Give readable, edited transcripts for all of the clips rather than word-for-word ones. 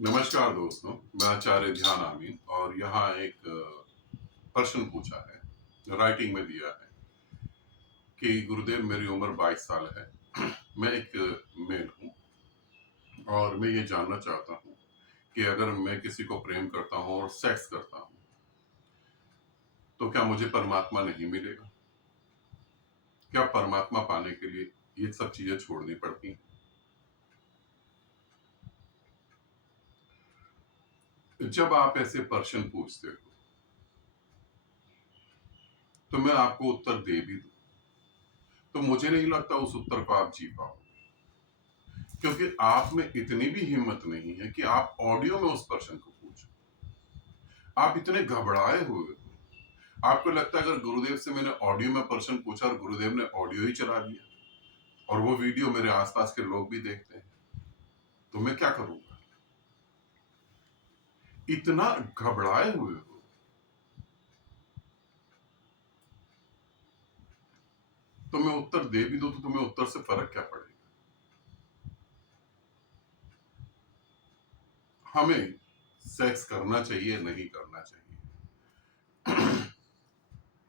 नमस्कार दोस्तों, मैं आचार्य ध्यान आमीन और यहाँ एक प्रश्न पूछा है, राइटिंग में दिया है कि गुरुदेव मेरी उम्र 22 साल है। मैं एक मेल हूँ और मैं ये जानना चाहता हूँ कि अगर मैं किसी को प्रेम करता हूँ और सेक्स करता हूँ, तो क्या मुझे परमात्मा नहीं मिलेगा? क्या परमात्मा पाने के लिए ये सब चीजें छोड़नी पड़ती हैं? जब आप ऐसे प्रश्न पूछते हो, तो मैं आपको उत्तर दे भी दूं, तो मुझे नहीं लगता उस उत्तर को आप जी पाओ, क्योंकि आप में इतनी भी हिम्मत नहीं है कि आप ऑडियो में उस पर्सन को पूछो। आप इतने घबराए हुए हो, आपको लगता है अगर गुरुदेव से मैंने ऑडियो में पर्सन पूछा और गुरुदेव ने ऑडियो ही चला दिया और वो वीडियो मेरे आसपास के लोग भी देखते हैं, तो मैं क्या करूंगा? इतना घबराए हुए हो, तो मैं उत्तर दे भी दूं तो तुम्हें उत्तर से फर्क क्या पड़ेगा? हमें सेक्स करना चाहिए, नहीं करना चाहिए,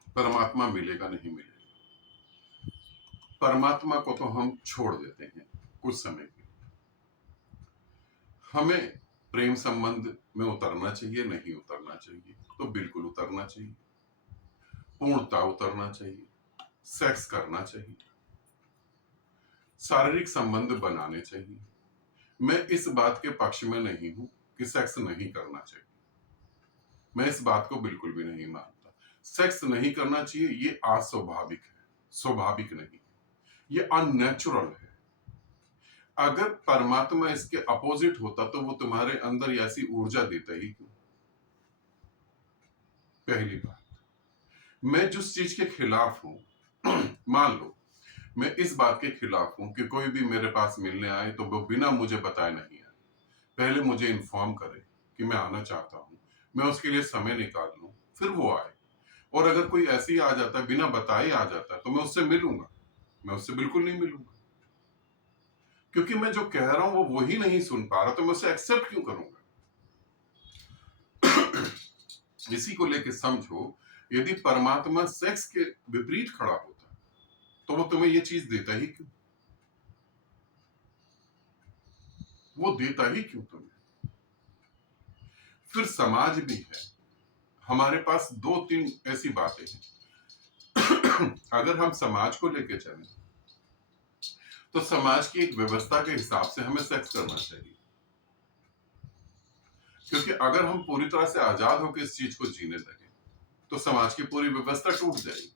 परमात्मा मिलेगा नहीं मिलेगा? परमात्मा को तो हम छोड़ देते हैं कुछ समय के लिए। हमें प्रेम संबंध में उतरना चाहिए, नहीं उतरना चाहिए? तो बिल्कुल उतरना चाहिए, पूर्णता उतरना चाहिए, सेक्स करना चाहिए, शारीरिक संबंध बनाने चाहिए। मैं इस बात के पक्ष में नहीं हूं कि सेक्स नहीं करना चाहिए, मैं इस बात को बिल्कुल भी नहीं मानता। सेक्स नहीं करना चाहिए ये अस्वाभाविक है, स्वाभाविक नहीं, ये अननेचुरल है। अगर परमात्मा इसके अपोजिट होता तो वो तुम्हारे अंदर ऐसी ऊर्जा देता ही क्यों? पहली बात, मैं जिस चीज के खिलाफ हूं, मान लो मैं इस बात के खिलाफ हूं कि कोई भी मेरे पास मिलने आए तो वो बिना मुझे बताए नहीं आए, पहले मुझे इन्फॉर्म करे कि मैं आना चाहता हूं, मैं उसके लिए समय निकाल लूं, फिर वो आए। और अगर कोई ऐसे ही आ जाता है, बिना बताए आ जाता है, तो मैं उससे मिलूंगा? मैं उससे बिल्कुल नहीं मिलूंगा, क्योंकि मैं जो कह रहा हूं वो वही नहीं सुन पा रहा, तो मैं उसे एक्सेप्ट क्यों करूंगा? इसी को लेके समझो, यदि परमात्मा सेक्स के विपरीत खड़ा होता तो वो तुम्हें ये चीज देता ही क्यों? वो देता ही क्यों तुम्हें? फिर समाज भी है, हमारे पास दो तीन ऐसी बातें हैं। अगर हम समाज को लेके चलें तो समाज की एक व्यवस्था के हिसाब से हमें सेक्स करना चाहिए, क्योंकि अगर हम पूरी तरह से आजाद होकर इस चीज को जीने लगे तो समाज की पूरी व्यवस्था टूट जाएगी।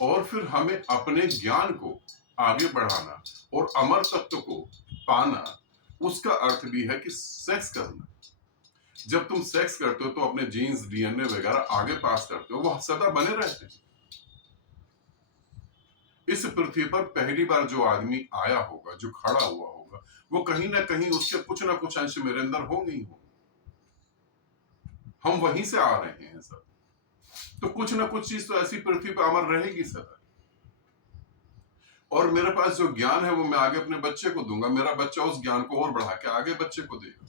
और फिर हमें अपने ज्ञान को आगे बढ़ाना और अमर तत्व को पाना, उसका अर्थ भी है कि सेक्स करना। जब तुम सेक्स करते हो तो अपने जीन्स, डीएनए वगैरह आगे पास करते हो, वो सदा बने रहते हैं। इस पृथ्वी पर पहली बार जो आदमी आया होगा, जो खड़ा हुआ होगा, वो कहीं ना कहीं उसके कुछ ना कुछ अंश मेरे अंदर होंगे ही होंगे। हम वहीं से आ रहे हैं सब, तो कुछ ना कुछ चीज तो ऐसी पृथ्वी पर अमर रहेगी सदा। और मेरे पास जो ज्ञान है वो मैं आगे अपने बच्चे को दूंगा, मेरा बच्चा उस ज्ञान को और बढ़ा के आगे बच्चे को देगा।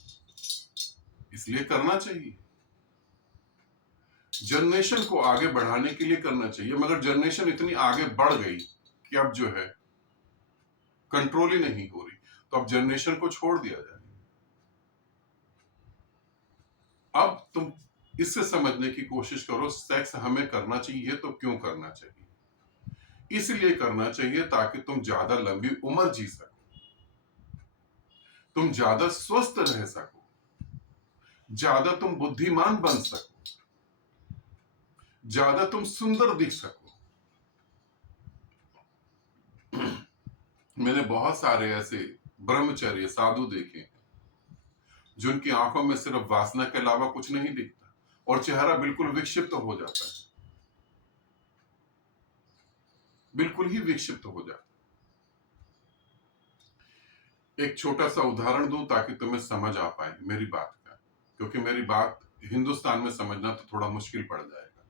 इसलिए करना चाहिए, जनरेशन को आगे बढ़ाने के लिए करना चाहिए। मगर जनरेशन इतनी आगे बढ़ गई कि अब जो है कंट्रोल ही नहीं हो रही, तो अब जनरेशन को छोड़ दिया जाए। अब तुम इससे समझने की कोशिश करो, सेक्स हमें करना चाहिए तो क्यों करना चाहिए? इसलिए करना चाहिए ताकि तुम ज्यादा लंबी उम्र जी सको, तुम ज्यादा स्वस्थ रह सको, ज्यादा तुम बुद्धिमान बन सको, ज्यादा तुम सुंदर दिख सको। मैंने बहुत सारे ऐसे ब्रह्मचर्य साधु देखे हैं जिनकी आंखों में सिर्फ वासना के अलावा कुछ नहीं दिखता और चेहरा बिल्कुल विक्षिप्त हो जाता है, बिल्कुल ही विक्षिप्त हो जाता है। एक छोटा सा उदाहरण दूं ताकि तुम्हें समझ आ पाए मेरी बात का, क्योंकि मेरी बात हिंदुस्तान में समझना तो थोड़ा मुश्किल पड़ जाएगा,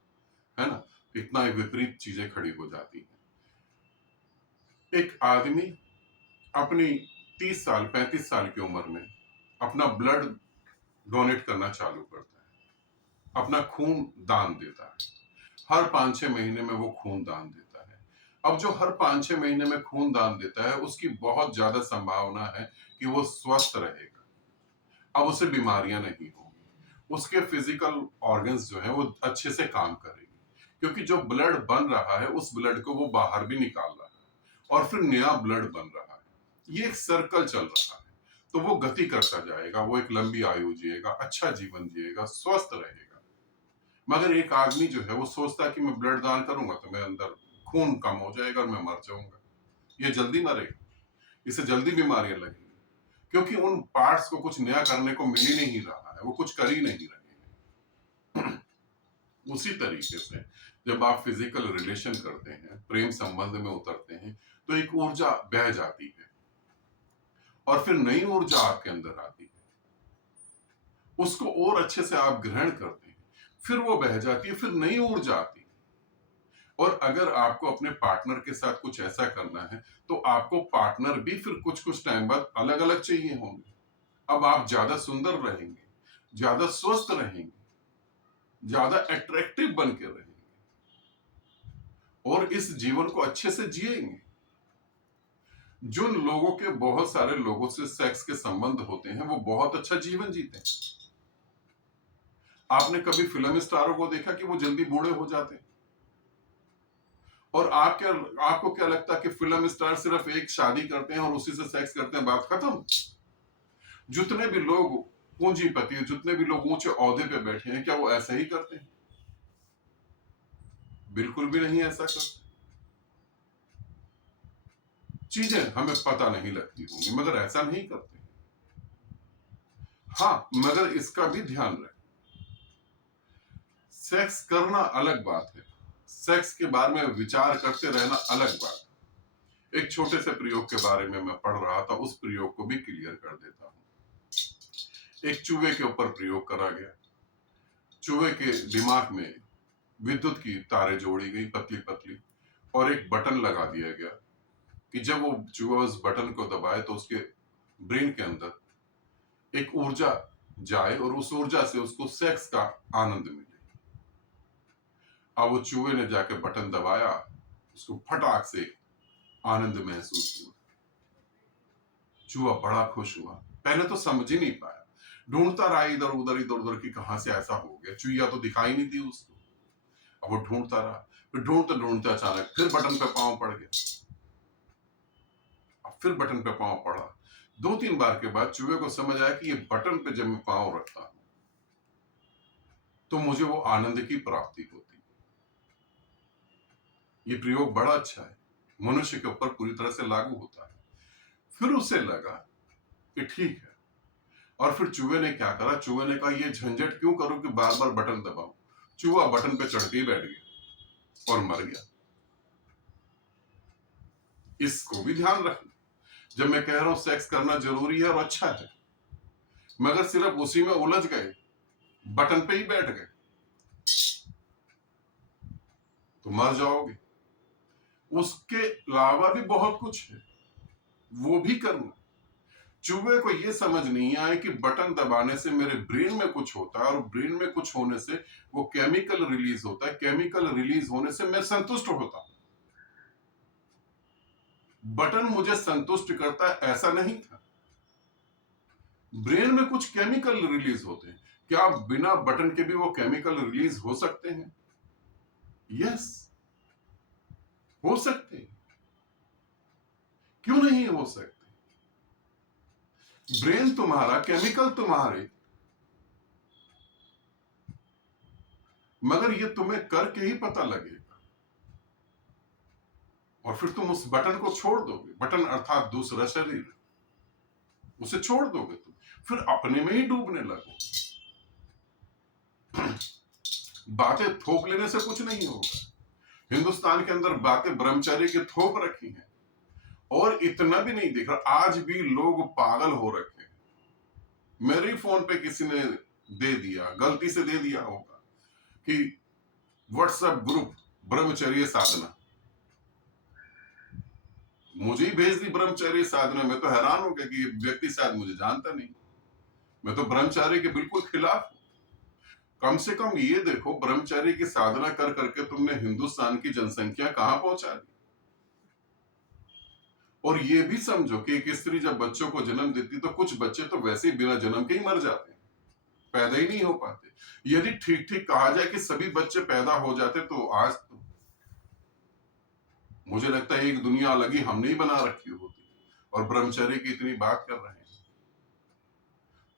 है ना? इतना विपरीत चीजें खड़ी हो जाती हैं। एक आदमी अपनी 30 साल 35 साल की उम्र में अपना ब्लड डोनेट करना चालू करता है, अपना खून दान देता है। हर 5-6 महीने में वो खून दान देता है। अब जो हर 5-6 महीने में खून दान देता है, उसकी बहुत ज्यादा संभावना है कि वो स्वस्थ रहेगा। अब उसे बीमारियां नहीं होंगी, उसके फिजिकल ऑर्गन्स जो है वो अच्छे से काम करेंगे, क्योंकि जो ब्लड बन रहा है उस ब्लड को वो बाहर भी निकाल रहा है और फिर नया ब्लड बन रहा है। ये एक सर्कल चल रहा है, तो वो गति करता जाएगा, वो एक लंबी आयु जिएगा, अच्छा जीवन जिएगा, स्वस्थ रहेगा। मगर एक आदमी जो है वो सोचता है कि मैं ब्लड दान करूंगा तो मेरे अंदर खून कम हो जाएगा और मैं मर जाऊंगा। ये जल्दी मरेगा, इसे जल्दी बीमारियां लगेंगी, क्योंकि उन पार्ट्स को कुछ नया करने को मिल ही नहीं रहा है, वो कुछ कर ही नहीं रहे हैं। उसी तरीके से जब आप फिजिकल रिलेशन करते हैं, प्रेम संबंध में उतरते हैं, तो एक ऊर्जा बह जाती है और फिर नई ऊर्जा आपके अंदर आती है, उसको और अच्छे से आप ग्रहण करते हैं, फिर वो बह जाती है, फिर नई ऊर्जा आती है। और अगर आपको अपने पार्टनर के साथ कुछ ऐसा करना है, तो आपको पार्टनर भी फिर कुछ कुछ टाइम बाद अलग अलग चाहिए होंगे। अब आप ज्यादा सुंदर रहेंगे, ज्यादा स्वस्थ रहेंगे, ज्यादा अट्रैक्टिव बन के रहेंगे और इस जीवन को अच्छे से जिएंगे। जिन लोगों के बहुत सारे लोगों से सेक्स के संबंध होते हैं, वो बहुत अच्छा जीवन जीते हैं। आपने कभी फिल्म स्टारों को देखा कि वो जल्दी बूढ़े हो जाते हैं? और आपको क्या लगता है कि फिल्म स्टार सिर्फ एक शादी करते हैं और उसी से सेक्स करते हैं, बात खत्म? जितने भी लोग पूंजीपति, जितने भी लोग ऊंचे ओहदे पे बैठे हैं, क्या वो ऐसा ही करते हैं? बिल्कुल भी नहीं ऐसा करते। चीजें हमें पता नहीं लगती होंगी, मगर ऐसा नहीं करते। हाँ, मगर इसका भी ध्यान रखें, सेक्स करना अलग बात है, सेक्स के बारे में विचार करते रहना अलग बात है। एक छोटे से प्रयोग के बारे में मैं पढ़ रहा था, उस प्रयोग को भी क्लियर कर देता हूं। एक चूहे के ऊपर प्रयोग करा गया। चूहे के दिमाग में विद्युत की तारें जोड़ी गई, पतली पतली, और एक बटन लगा दिया गया कि जब वो चूहा उस बटन को दबाए तो उसके ब्रेन के अंदर एक ऊर्जा जाए और उस ऊर्जा से उसको सेक्स का आनंद मिले। अब वो चूहे ने जाके बटन दबाया, उसको फटाक से आनंद महसूस हुआ। चूहा बड़ा खुश हुआ। पहले तो समझ ही नहीं पाया, ढूंढता रहा इधर उधर कि कहां से ऐसा हो गया, चुईया तो दिखाई नहीं दी उसको। अब वो ढूंढता रहा, फिर ढूंढते ढूंढते अचानक फिर बटन पे पांव पड़ गया। अब फिर बटन पे पांव पड़ा। 2-3 बार के बाद चूहे को समझ आया कि ये बटन पे जब मैं पांव रखता हूं तो मुझे वो आनंद की प्राप्ति होती। ये प्रयोग बड़ा अच्छा है, मनुष्य के ऊपर पूरी तरह से लागू होता है। फिर उसे लगा कि ठीक है, और फिर चूहे ने क्या करा, चूहे ने कहा ये झंझट क्यों करूं कि बार बार बटन दबाऊं। चूहा बटन पे चढ़ के ही बैठ गया और मर गया। इसको भी ध्यान रखना, जब मैं कह रहा हूं सेक्स करना जरूरी है और अच्छा है, मगर सिर्फ उसी में उलझ गए, बटन पे ही बैठ गए, तो मर जाओगे। उसके अलावा भी बहुत कुछ है, वो भी करना। चूहे को ये समझ नहीं आया कि बटन दबाने से मेरे ब्रेन में कुछ होता है और ब्रेन में कुछ होने से वो केमिकल रिलीज होता है, केमिकल रिलीज होने से मैं संतुष्ट होता हूं। बटन मुझे संतुष्ट करता है ऐसा नहीं था, ब्रेन में कुछ केमिकल रिलीज होते हैं। क्या बिना बटन के भी वो केमिकल रिलीज हो सकते हैं? यस, हो सकते हैं, क्यों नहीं हो सकते? ब्रेन तुम्हारा, केमिकल तुम्हारे, मगर ये तुम्हें करके ही पता लगेगा। और फिर तुम उस बटन को छोड़ दोगे, बटन अर्थात दूसरा शरीर, उसे छोड़ दोगे तुम, फिर अपने में ही डूबने लगो। बातें थोप लेने से कुछ नहीं होगा। हिंदुस्तान के अंदर बातें ब्रह्मचर्य के थोप रखी हैं, और इतना भी नहीं दिख रहा, आज भी लोग पागल हो रखे हैं। मेरे ही फोन पे किसी ने दे दिया, गलती से दे दिया होगा कि व्हाट्सएप ग्रुप ब्रह्मचर्य साधना। मुझे ही भेज दी ब्रह्मचर्य साधना। मैं तो हैरान हो गया कि ये व्यक्ति शायद मुझे जानता नहीं। मैं तो ब्रह्मचर्य के बिल्कुल खिलाफ हूं। कम से कम ये देखो, ब्रह्मचर्य की साधना कर करके तुमने हिंदुस्तान की जनसंख्या कहां पहुंचा दी। और ये भी समझो कि एक स्त्री जब बच्चों को जन्म देती तो कुछ बच्चे तो वैसे ही बिना जन्म के ही मर जाते हैं, पैदा ही नहीं हो पाते। यदि ठीक ठीक कहा जाए कि सभी बच्चे पैदा हो जाते तो आज तो मुझे लगता है एक दुनिया अलग ही हमने ही बना रखी होती। और ब्रह्मचर्य की इतनी बात कर रहे हैं,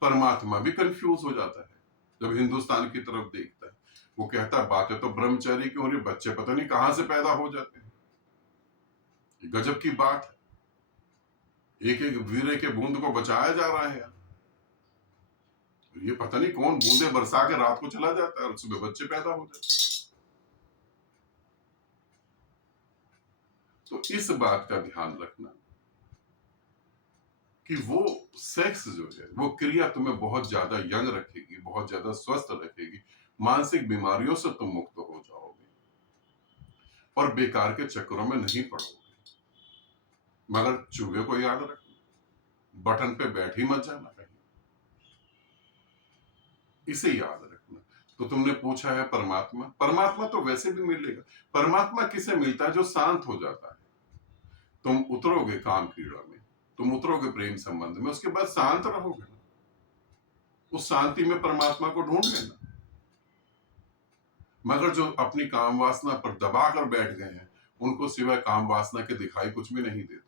परमात्मा भी कंफ्यूज हो जाता है जब हिंदुस्तान की तरफ देखता है। वो कहता है बातें तो ब्रह्मचर्य की हो रही, बच्चे पता नहीं कहां से पैदा हो जाते हैं। ये गजब की बात है। एक एक वीरे के बूंद को बचाया जा रहा है। ये पता नहीं कौन बूंदे बरसा के रात को चला जाता है और सुबह बच्चे पैदा हो जाते हैं। तो इस बात का ध्यान रखना कि वो सेक्स जो है वो क्रिया तुम्हें बहुत ज्यादा यंग रखेगी, बहुत ज्यादा स्वस्थ रखेगी, मानसिक बीमारियों से तुम मुक्त हो जाओगे और बेकार के चक्करों में नहीं पड़ोगे। मगर चूहे को याद रखना, बटन पे बैठ ही मत जाना कहीं, इसे याद रखना। तो तुमने पूछा है परमात्मा, परमात्मा तो वैसे भी मिलेगा। परमात्मा किसे मिलता है? जो शांत हो जाता है। तुम उतरोगे काम क्रीड़ा में, तुम उतरोगे प्रेम संबंध में, उसके बाद शांत रहोगे ना, उस शांति में परमात्मा को ढूंढ लेना। मगर जो अपनी काम वासना पर दबा कर बैठ गए हैं, उनको सिवाय काम वासना के दिखाई कुछ भी नहीं देता।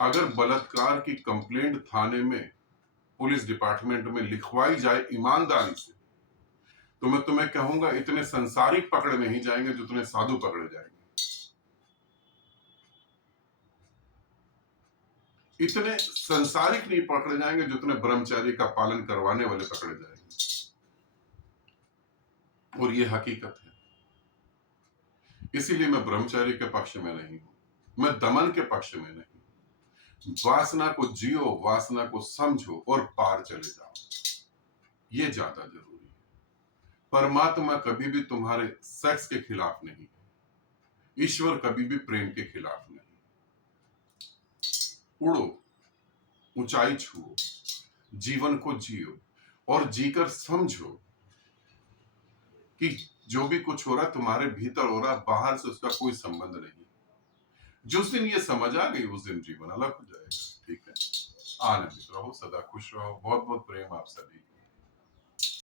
अगर बलात्कार की कंप्लेंट थाने में, पुलिस डिपार्टमेंट में लिखवाई जाए ईमानदारी से, तो मैं तुम्हें कहूंगा इतने संसारिक पकड़े नहीं जाएंगे जितने साधु पकड़े जाएंगे। इतने संसारिक नहीं पकड़े जाएंगे जितने ब्रह्मचर्य का पालन करवाने वाले पकड़े जाएंगे। और ये हकीकत है। इसीलिए मैं ब्रह्मचर्य के पक्ष में नहीं हूं, मैं दमन के पक्ष में नहीं। वासना को जियो, वासना को समझो और पार चले जाओ, ये ज्यादा जरूरी है। परमात्मा कभी भी तुम्हारे सेक्स के खिलाफ नहीं है, ईश्वर कभी भी प्रेम के खिलाफ नहीं। उड़ो, ऊंचाई छुओ, जीवन को जियो और जीकर समझो कि जो भी कुछ हो रहा है तुम्हारे भीतर हो रहा है, बाहर से उसका कोई संबंध नहीं। जिस दिन ये समझ आ गई उस दिन जीवन अलग हो जाएगा। ठीक है, आनंदित रहो, सदा खुश रहो। बहुत बहुत प्रेम आप सभी।